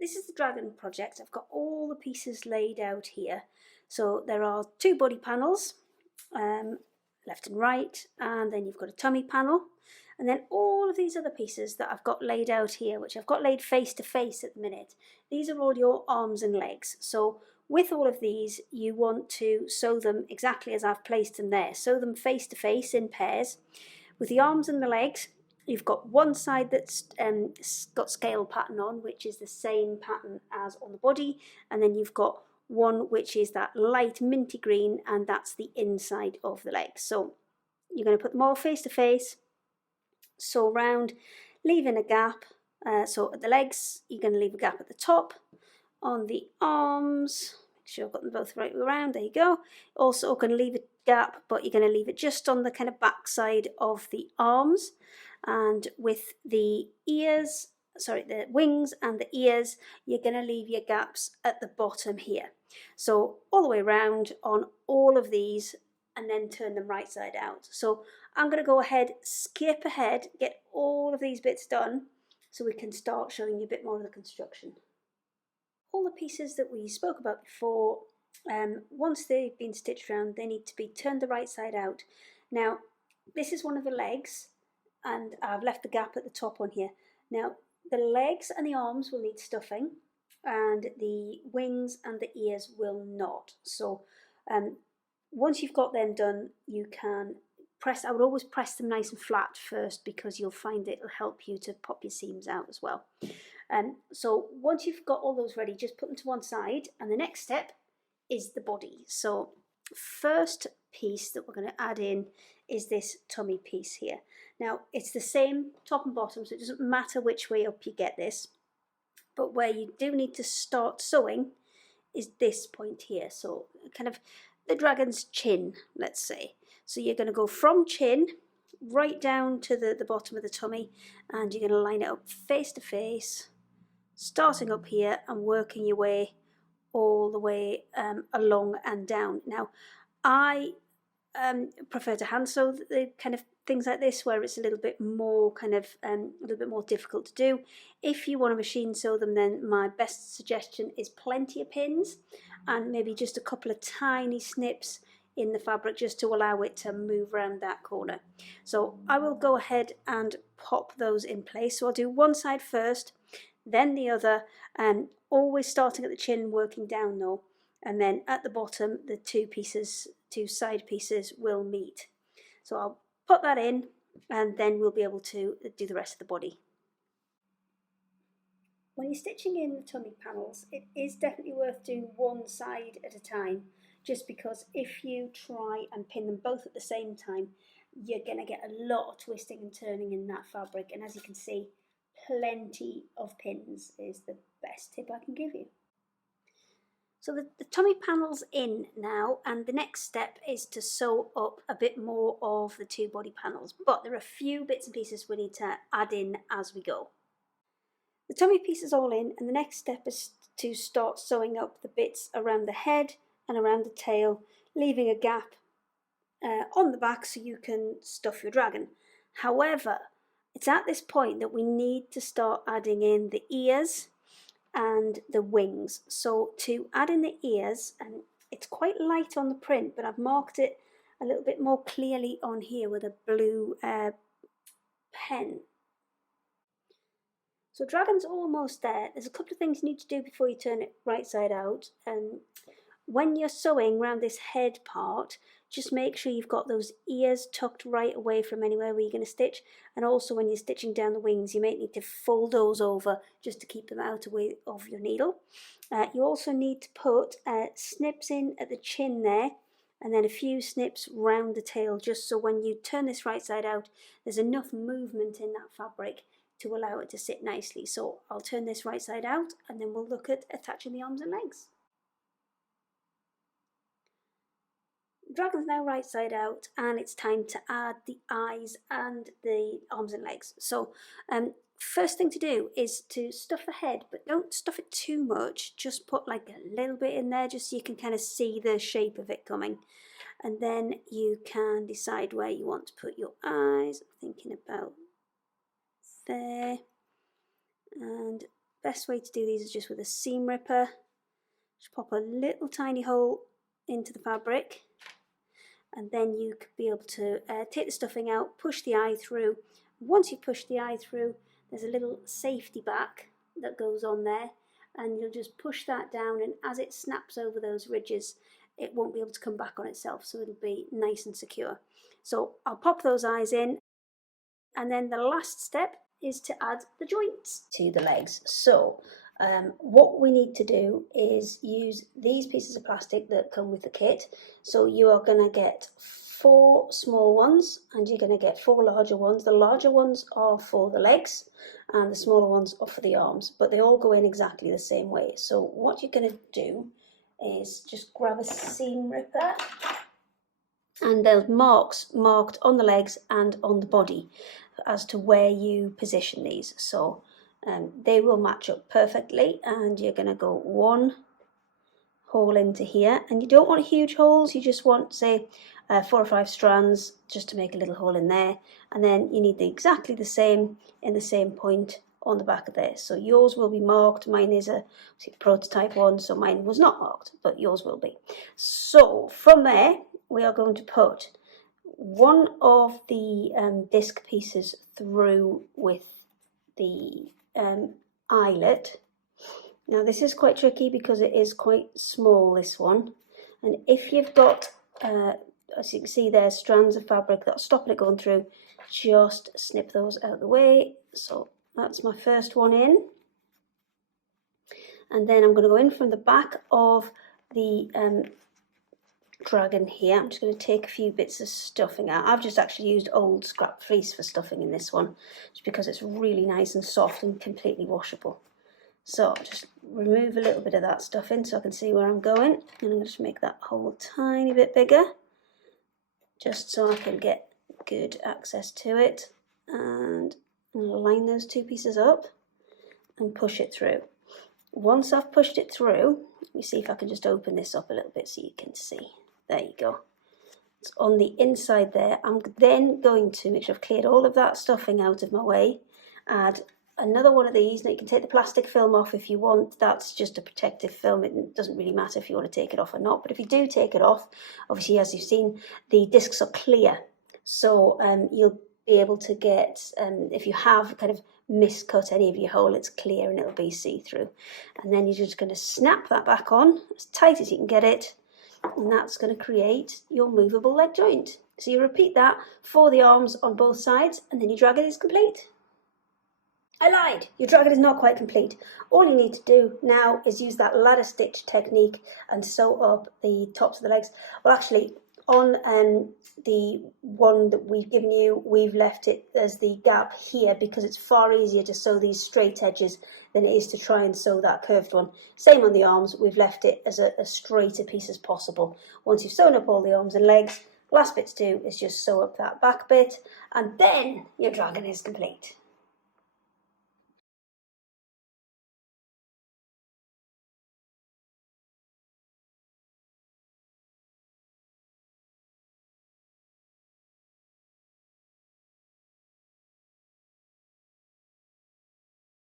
this is the dragon project. I've got all the pieces laid out here. So there are 2 body panels, left and right, and then you've got a tummy panel, and then all of these other pieces that I've got laid out here, which I've got laid face to face at the minute. These are all your arms and legs. So with all of these, you want to sew them exactly as I've placed them there. Sew them face to face in pairs. With the arms and the legs, you've got one side that's got scale pattern on, which is the same pattern as on the body, and then you've got one which is that light minty green, and that's the inside of the legs. So you're going to put them all face to face, sew round, leaving a gap. So at the legs, you're going to leave a gap at the top. On the arms, make sure I've got them both right around, there you go. Also going to leave a gap, but you're going to leave it just on the kind of back side of the arms. And with the ears, sorry, the wings and the ears, you're going to leave your gaps at the bottom here. So all the way around on all of these, and then turn them right side out. So I'm going to go ahead, skip ahead, get all of these bits done, so we can start showing you a bit more of the construction. All the pieces that we spoke about before, once they've been stitched around, they need to be turned the right side out. Now, this is one of the legs, and I've left the gap at the top on here. Now, the legs and the arms will need stuffing, and the wings and the ears will not. So once you've got them done, you can press, I would always press them nice and flat first, because you'll find it'll help you to pop your seams out as well. So once you've got all those ready, just put them to one side, and the next step is the body. So first piece that we're going to add in is this tummy piece here. Now it's the same top and bottom, so it doesn't matter which way up you get this, but where you do need to start sewing is this point here. So kind of the dragon's chin, let's say. So you're going to go from chin right down to the bottom of the tummy, and you're going to line it up face to face, starting up here and working your way all the way along and down. Now I prefer to hand sew the kind of things like this, where it's a little bit more kind of a little bit more difficult to do. If you want to machine sew them, then my best suggestion is plenty of pins and maybe just a couple of tiny snips in the fabric, just to allow it to move around that corner. So I will go ahead and pop those in place. So I'll do one side first, then the other, always starting at the chin, working down though, and then at the bottom the two side pieces will meet. So I'll put that in, and then we'll be able to do the rest of the body. When you're stitching in the tummy panels, it is definitely worth doing one side at a time, just because if you try and pin them both at the same time, you're going to get a lot of twisting and turning in that fabric. And as you can see, plenty of pins is the best tip I can give you. So the tummy panel's in now, and the next step is to sew up a bit more of the 2 body panels, but there are a few bits and pieces we need to add in as we go. The tummy piece is all in, and the next step is to start sewing up the bits around the head and around the tail, leaving a gap on the back so you can stuff your dragon. However, it's at this point that we need to start adding in the ears and the wings. So to add in the ears, and it's quite light on the print, but I've marked it a little bit more clearly on here with a blue pen. So dragon's almost there. There's a couple of things you need to do before you turn it right side out. When you're sewing around this head part, just make sure you've got those ears tucked right away from anywhere where you're going to stitch. And also when you're stitching down the wings, you may need to fold those over just to keep them out of your needle. You also need to put snips in at the chin there, and then a few snips round the tail, just so when you turn this right side out, there's enough movement in that fabric to allow it to sit nicely. So I'll turn this right side out, and then we'll look at attaching the arms and legs. Dragon's now right side out, and it's time to add the eyes and the arms and legs. So first thing to do is to stuff the head, but don't stuff it too much. Just put like a little bit in there, just so you can kind of see the shape of it coming. And then you can decide where you want to put your eyes. I'm thinking about there, and best way to do these is just with a seam ripper. Just pop a little tiny hole into the fabric, and then you could be able to take the stuffing out, push the eye through. Once you push the eye through, there's a little safety back that goes on there, and you'll just push that down, and as it snaps over those ridges, it won't be able to come back on itself, so it'll be nice and secure. So I'll pop those eyes in, and then the last step is to add the joints to the legs. So what we need to do is use these pieces of plastic that come with the kit. So you are going to get 4 small ones and you're going to get 4 larger ones. The larger ones are for the legs and the smaller ones are for the arms, but they all go in exactly the same way. So what you're going to do is just grab a seam ripper, and there's marks marked on the legs and on the body as to where you position these. So they will match up perfectly, and you're going to go 1 hole into here, and you don't want huge holes, you just want, say, 4 or 5 strands just to make a little hole in there, and then you need exactly the same in the same point on the back of there. So yours will be marked. Mine is a prototype one, so mine was not marked, but yours will be. So from there we are going to put one of the disc pieces through with the eyelet. Now this is quite tricky because it is quite small, this one, and if you've got as you can see there's strands of fabric that are stopping it going through, just snip those out of the way. So that's my first one in, and then I'm going to go in from the back of the dragon here. I'm just going to take a few bits of stuffing out. I've just actually used old scrap fleece for stuffing in this one, just because it's really nice and soft and completely washable. So just remove a little bit of that stuffing so I can see where I'm going, and I'm going to just make that hole a tiny bit bigger, just so I can get good access to it, and I'm going to line those 2 pieces up and push it through. Once I've pushed it through, let me see if I can just open this up a little bit so you can see. There you go. It's on the inside there. I'm then going to make sure I've cleared all of that stuffing out of my way, add another one of these. Now you can take the plastic film off if you want. That's just a protective film. It doesn't really matter if you want to take it off or not, but if you do take it off, obviously as you've seen, the discs are clear, so you'll be able to get, if you have kind of miscut any of your hole, it's clear and it'll be see-through. And then you're just going to snap that back on as tight as you can get it, and that's going to create your movable leg joint. So you repeat that for the arms on both sides, and then your dragon is complete. I lied, your dragon is not quite complete. All you need to do now is use that ladder stitch technique and sew up the tops of the legs. Well, actually, on the one that we've given you, we've left it as the gap here because it's far easier to sew these straight edges than it is to try and sew that curved one. Same on the arms, we've left it as a straighter piece as possible. Once you've sewn up all the arms and legs, last bit to do is just sew up that back bit, and then your dragon is complete.